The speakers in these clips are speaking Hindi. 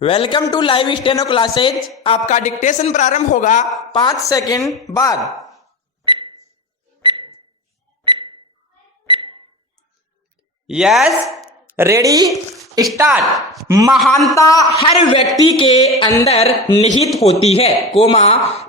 Welcome to live steno classes. आपका डिक्टेशन प्रारंभ होगा 5 सेकंड बाद। Yes, ready, start. महानता हर व्यक्ति के अंदर निहित होती है,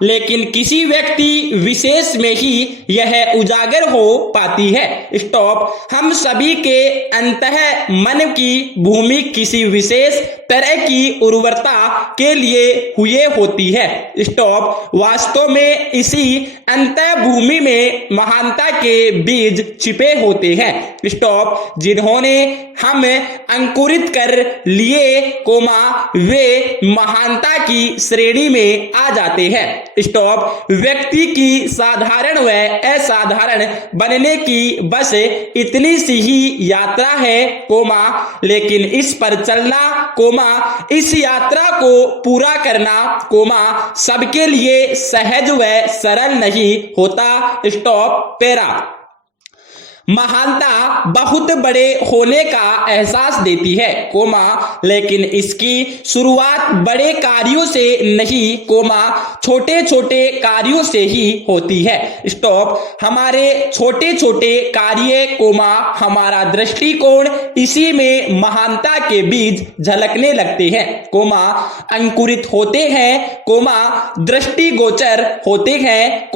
लेकिन किसी व्यक्ति विशेष में ही यह उजागर हो पाती है। स्टॉप। हम सभी के अंतः मन की भूमि किसी विशेष तरह की उर्वरता के लिए हुए होती है। स्टॉप। वास्तव में इसी अंतः भूमि में महानता के बीज छिपे होते हैं। स्टॉप। जिन्होंने हम अंकुरित कर लिए, वे महानता की श्रेणी में आ जाते हैं। स्टॉप। व्यक्ति की साधारण व असाधारण बनने की बस इतनी सी ही यात्रा है, लेकिन इस पर चलना, इस यात्रा को पूरा करना, सबके लिए सहज व सरल नहीं होता। स्टॉप। पैरा। महानता बहुत बड़े होने का एहसास देती है, लेकिन इसकी शुरुआत बड़े कार्यों से नहीं, छोटे छोटे कार्यों से ही होती है। स्टॉप। हमारे छोटे छोटे कार्य, हमारा दृष्टिकोण, इसी में महानता के बीज झलकने लगते हैं, अंकुरित होते हैं, दृष्टिगोचर होते हैं,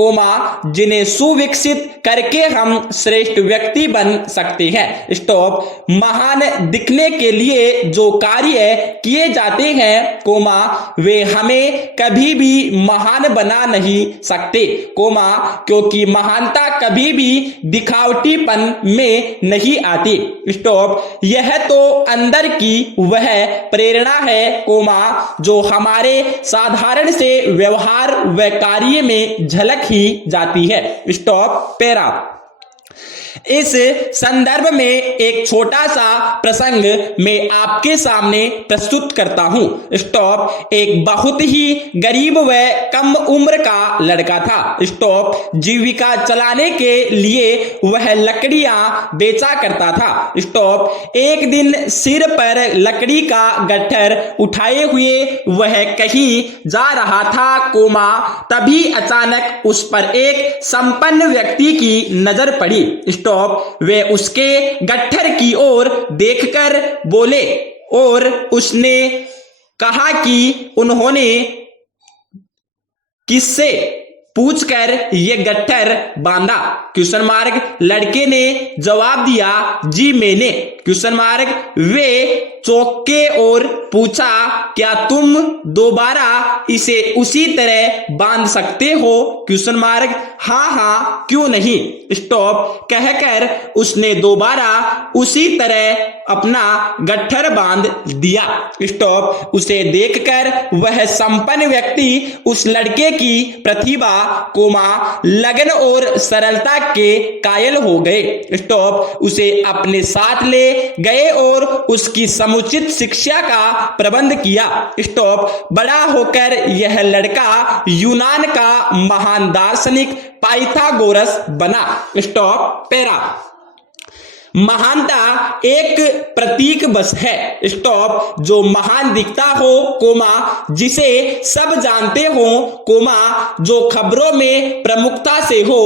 जिन्हें सुविकसित करके हम श्रेष्ठ व्यक्ति बन सकते हैं। स्टॉप। महान दिखने के लिए जो कार्य किए जाते हैं, वे हमें कभी भी महान बना नहीं सकते, क्योंकि महानता कभी भी दिखावटीपन में नहीं आती। स्टॉप। यह तो अंदर की वह प्रेरणा है, जो हमारे साधारण से व्यवहार व कार्य में झलक ही जाती है। स्टॉप। पैरा। इस संदर्भ में एक छोटा सा प्रसंग मैं आपके सामने प्रस्तुत करता हूं। स्टॉप। एक बहुत ही गरीब व कम उम्र का लड़का था। स्टॉप। जीविका चलाने के लिए वह लकड़ियां बेचा करता था। स्टॉप। एक दिन सिर पर लकड़ी का गट्ठर उठाए हुए वह कहीं जा रहा था, तभी अचानक उस पर एक संपन्न व्यक्ति की नजर पड़ी। स्टॉप। वे उसके गट्ठर की ओर देखकर बोले और उसने कहा कि उन्होंने किससे पूछकर ये गट्ठर बांधा। Question mark. लड़के ने जवाब दिया, जी मैंने। Question mark. वे चौंके और पूछा, क्या तुम दोबारा इसे उसी तरह बांध सकते हो? Question mark. हाँ, क्यों नहीं? स्टॉप। कहकर उसने दोबारा उसी तरह अपना गट्ठर बांध दिया। स्टॉप। उसे देखकर वह संपन्न व्यक्ति उस लड़के की प्रतिभा, लगन और सरलता के कायल हो गए। स्टॉप। उसे अपने साथ ले गए और उसकी समुचित शिक्षा का प्रबंध किया। स्टॉप। बड़ा होकर यह लड़का यूनान का महान दार्शनिक पाइथागोरस बना। स्टॉप। पैरा। महानता एक प्रतीक बस है, स्टॉप, जो महान दिखता हो, जिसे सब जानते हो, जो खबरों में प्रमुखता से हो,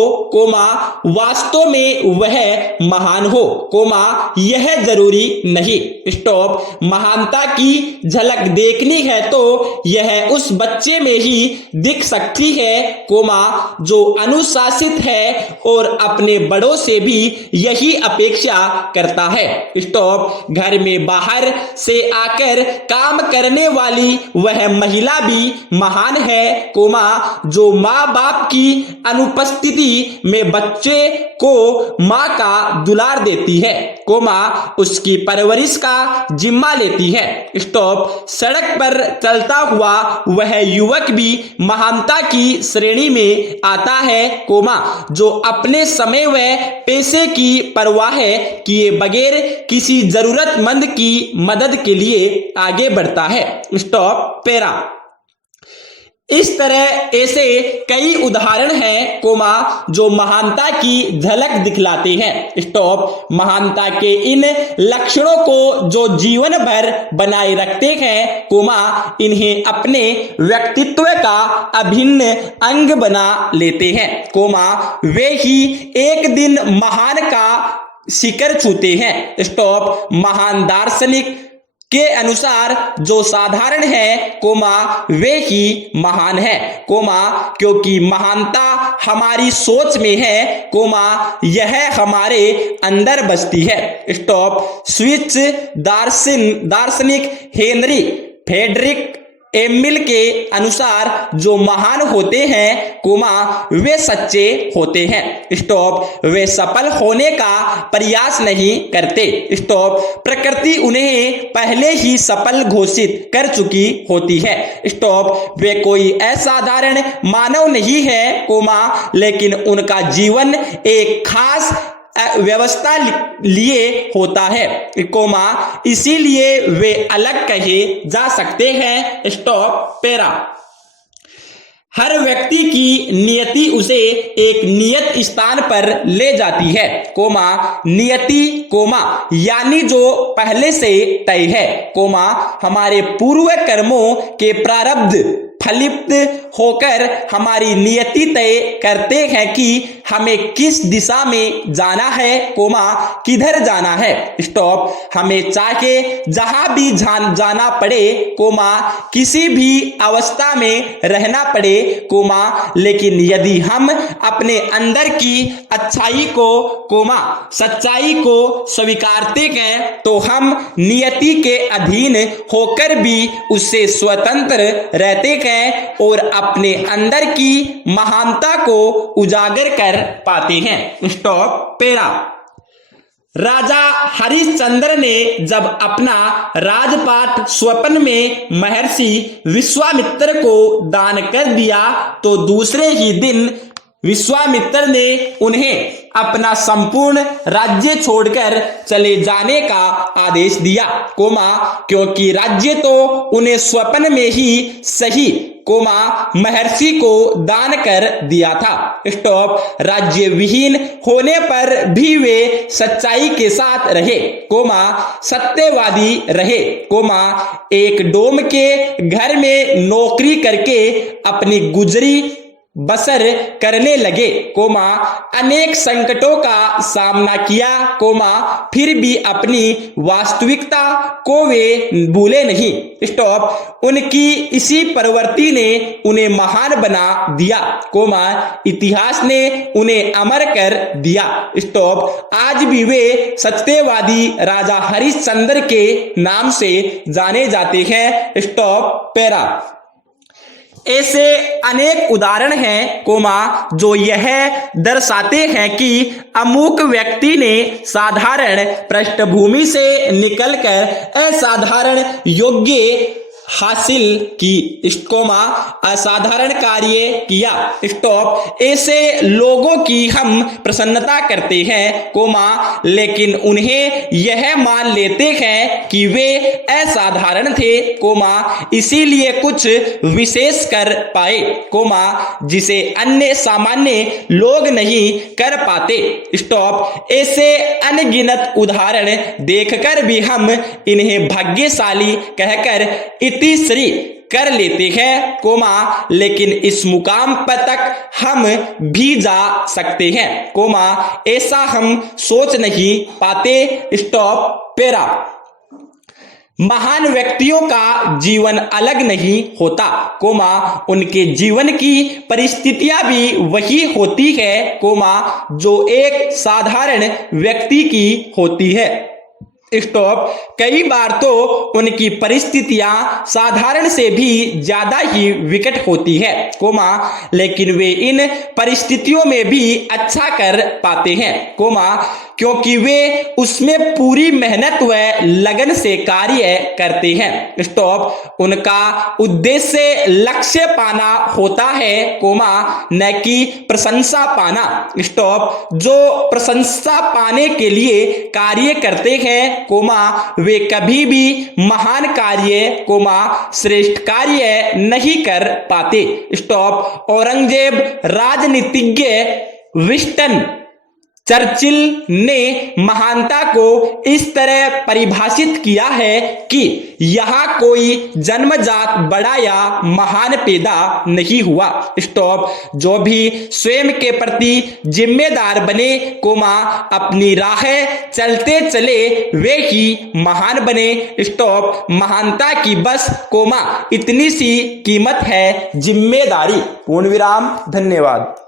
वास्तव में वह महान हो, यह जरूरी नहीं। स्टॉप। महानता की झलक देखनी है तो यह उस बच्चे में ही दिख सकती है, जो अनुशासित है और अपने बड़ों से भी यही अपेक्षा करता है। स्टॉप। घर में बाहर से आकर काम करने वाली वह महिला भी महान है, जो माँ बाप की अनुपस्थिति में बच्चे को माँ का दुलार देती है, उसकी परवरिश का जिम्मा लेती है। स्टॉप। सड़क पर चलता हुआ वह युवक भी महानता की श्रेणी में आता है, जो अपने समय व पैसे की परवाह किए बगैर किसी जरूरतमंद की मदद के लिए आगे बढ़ता है। स्टॉप। पैरा। इस तरह ऐसे कई उदाहरण हैं कोमा जो महानता की झलक दिखलाते हैं। स्टॉप। महानता के इन लक्षणों को जो जीवन भर बनाए रखते हैं कोमा इन्हें अपने व्यक्तित्व का अभिन्न अंग बना लेते हैं कोमा वे ही एक दिन महान का शिखर छूते हैं। स्टॉप। महान दार्शनिक के अनुसार जो साधारण है कोमा वे ही महान है कोमा क्योंकि महानता हमारी सोच में है कोमा यह हमारे अंदर बसती है। स्टॉप। स्विस दार्शनिक हेनरी फ्रेडरिक एमिल के अनुसार जो महान होते हैं कोमा वे सच्चे होते हैं। स्टॉप। वे सफल होने का प्रयास नहीं करते। स्टॉप। प्रकृति उन्हें पहले ही सफल घोषित कर चुकी होती है। स्टॉप। वे कोई असाधारण मानव नहीं है कोमा लेकिन उनका जीवन एक खास व्यवस्था लिए होता है कोमा इसीलिए वे अलग कहे जा सकते हैं। स्टॉप। पैरा। हर व्यक्ति की नियति उसे एक नियत स्थान पर ले जाती है कोमा नियति कोमा यानी जो पहले से तय है कोमा हमारे पूर्व कर्मों के प्रारब्ध फलित होकर हमारी नियति तय करते हैं कि हमें किस दिशा में जाना है कोमा किधर जाना है। स्टॉप। हमें चाहे जहां भी जाना पड़े कोमा किसी भी अवस्था में रहना पड़े कोमा लेकिन यदि हम अपने अंदर की अच्छाई को कोमा सच्चाई को स्वीकारते हैं तो हम नियति के अधीन होकर भी उससे स्वतंत्र रहते हैं और अपने अंदर की महानता को उजागर कर पाते हैं। स्टॉप। पैरा। राजा हरिश्चंद्र ने जब अपना राजपाट स्वप्न में महर्षि विश्वामित्र को दान कर दिया तो दूसरे ही दिन विश्वामित्र ने उन्हें अपना संपूर्ण राज्य छोड़कर चले जाने का आदेश दिया कोमा क्योंकि राज्य तो उन्हें स्वप्न में ही सही कोमा महर्षि को दान कर दिया था। स्टॉप। राज्य विहीन होने पर भी वे सच्चाई के साथ रहे कोमा सत्यवादी रहे कोमा एक डोम के घर में नौकरी करके अपनी गुजरी बसर करने लगे कोमा अनेक संकटों का सामना किया कोमा फिर भी अपनी वास्तविकता को वे भूले नहीं। स्टॉप। उनकी इसी प्रवृत्ति ने उन्हें महान बना दिया कोमा इतिहास ने उन्हें अमर कर दिया। स्टॉप। आज भी वे सत्यवादी राजा हरिश्चंद्र के नाम से जाने जाते हैं। स्टॉप। पैरा। ऐसे अनेक उदाहरण हैं कोमा जो यह दर्शाते हैं कि अमुक व्यक्ति ने साधारण पृष्ठभूमि से निकलकर असाधारण योग्य हासिल की कोमा असाधारण कार्य किया। स्टॉप। ऐसे लोगों की हम प्रसन्नता करते हैं कोमा लेकिन उन्हें यह मान लेते हैं कि वे असाधारण थे कोमा इसीलिए कुछ विशेष कर पाए कोमा जिसे अन्य सामान्य लोग नहीं कर पाते। स्टॉप। ऐसे अनगिनत उदाहरण देखकर भी हम इन्हें भाग्यशाली कहकर तीसरी कर लेते हैं कोमा लेकिन इस मुकाम पर तक हम भी जा सकते हैं कोमा ऐसा हम सोच नहीं पाते। स्टॉप। पैरा। महान व्यक्तियों का जीवन अलग नहीं होता कोमा उनके जीवन की परिस्थितियां भी वही होती है कोमा जो एक साधारण व्यक्ति की होती है। स्टॉप। कई बार तो उनकी परिस्थितियां साधारण से भी ज्यादा ही विकट होती है कोमा लेकिन वे इन परिस्थितियों में भी अच्छा कर पाते हैं कोमा क्योंकि वे उसमें पूरी मेहनत व लगन से कार्य करते हैं। स्टॉप। उनका उद्देश्य लक्ष्य पाना होता है, कोमा, न कि प्रशंसा पाना। स्टॉप। जो प्रशंसा पाने के लिए कार्य करते हैं, कोमा, वे कभी भी महान कार्य, कोमा, श्रेष्ठ कार्य नहीं कर पाते। स्टॉप। औरंगजेब राजनीतिज्ञ विंस्टन चर्चिल ने महानता को इस तरह परिभाषित किया है कि यहां कोई जन्मजात बड़ा या महान पैदा नहीं हुआ। स्टॉप। जो भी स्वयं के प्रति जिम्मेदार बने, कोमा, अपनी राह चलते चले, वे ही महान बने। स्टॉप। महानता की बस, कोमा, इतनी सी कीमत है, जिम्मेदारी। पूर्ण विराम। धन्यवाद।